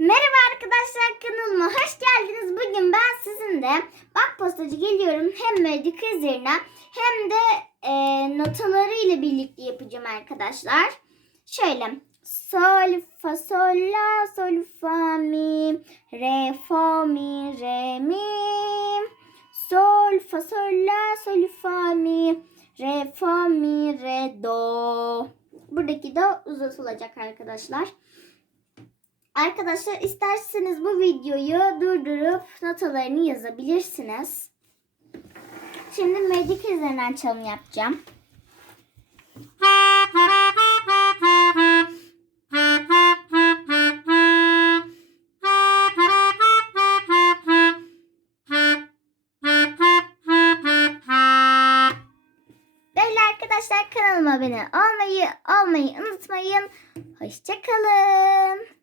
Merhaba arkadaşlar kanalıma hoş geldiniz. Bugün ben sizinle bak postacı geliyorum hem melodi üzerine hem de e, notaları ile birlikte yapacağım arkadaşlar. Şöyle sol fa sol la sol fa mi re fa mi re mi sol fa sol la sol fa mi re fa mi re do. Buradaki do uzatılacak arkadaşlar. Arkadaşlar isterseniz bu videoyu durdurup notalarını yazabilirsiniz. Şimdi medik üzerinden çalım yapacağım. Böyle arkadaşlar kanalıma abone olmayı, olmayı unutmayın. Hoşçakalın.